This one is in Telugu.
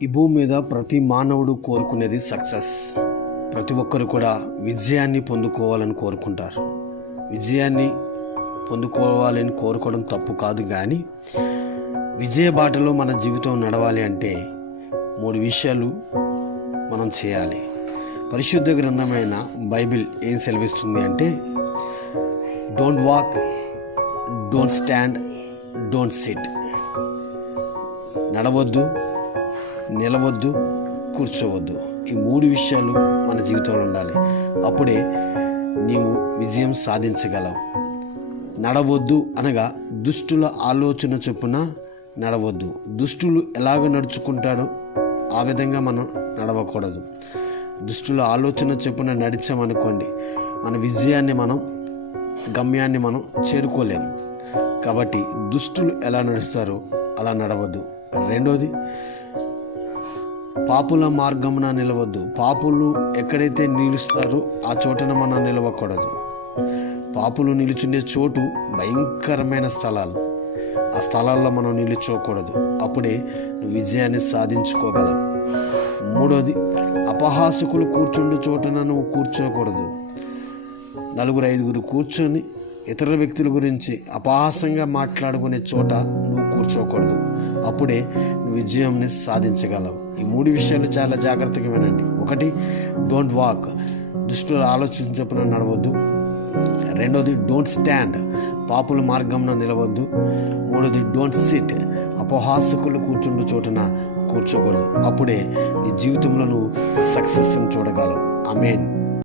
ఈ భూమి మీద ప్రతి మానవుడు కోరుకునేది సక్సెస్. ప్రతి ఒక్కరు కూడా విజయాన్ని పొందుకోవాలని కోరుకుంటారు. విజయాన్ని పొందుకోవాలని కోరుకోవడం తప్పు కాదు, కానీ విజయ బాటలో మన జీవితం నడవాలి అంటే 3 విషయాలు మనం చేయాలి. పరిశుద్ధ గ్రంథమైన బైబిల్ ఏం సెలవిస్తుంది అంటే, don't walk, don't stand, don't sit. నడవద్దు, నిలవద్దు, కూర్చోవద్దు. ఈ 3 విషయాలు మన జీవితంలో ఉండాలి. అప్పుడే నీవు విజయం సాధించగలవు. నడవద్దు అనగా దుష్టుల ఆలోచన చొప్పున నడవద్దు. దుష్టులు ఎలాగ నడుచుకుంటాడో ఆ విధంగా మనం నడవకూడదు. దుష్టుల ఆలోచన చొప్పున నడిచామనుకోండి, మన విజయాన్ని గమ్యాన్ని మనం చేరుకోలేము. కాబట్టి దుష్టులు ఎలా నడుస్తారో అలా నడవద్దు. రెండోది, పాపుల మార్గమున నిలవద్దు. పాపులు ఎక్కడైతే నిలుస్తారో ఆ చోటన మనం నిలవకూడదు. పాపులు నిలుచుండే చోటు భయంకరమైన స్థలాలు. ఆ స్థలాల్లో మనం నిలుచోకూడదు. అప్పుడే నువ్వు విజయాన్ని సాధించుకోగలవు. మూడోది, అపహాసకులు కూర్చుండే చోటన నువ్వు కూర్చోకూడదు. 4-5 కూర్చొని ఇతర వ్యక్తుల గురించి అపహాసంగా మాట్లాడుకునే చోట నువ్వు కూర్చోకూడదు. అప్పుడే నువ్వు విజయాన్ని సాధించగలవు. ఈ 3 విషయాలు చాలా జాగ్రత్తగా వినండి. 1, డోంట్ వాక్, దుష్టుల ఆలోచన చొప్పున నడవద్దు. రెండోది, డోంట్ స్టాండ్, పాపుల మార్గంలో నిలవద్దు. మూడోది, డోంట్ సిట్, అపహాసకులు కూర్చుండు చోటున కూర్చోకూడదు. అప్పుడే నీ జీవితంలో నువ్వు సక్సెస్ని చూడగలవు. ఆమేన్.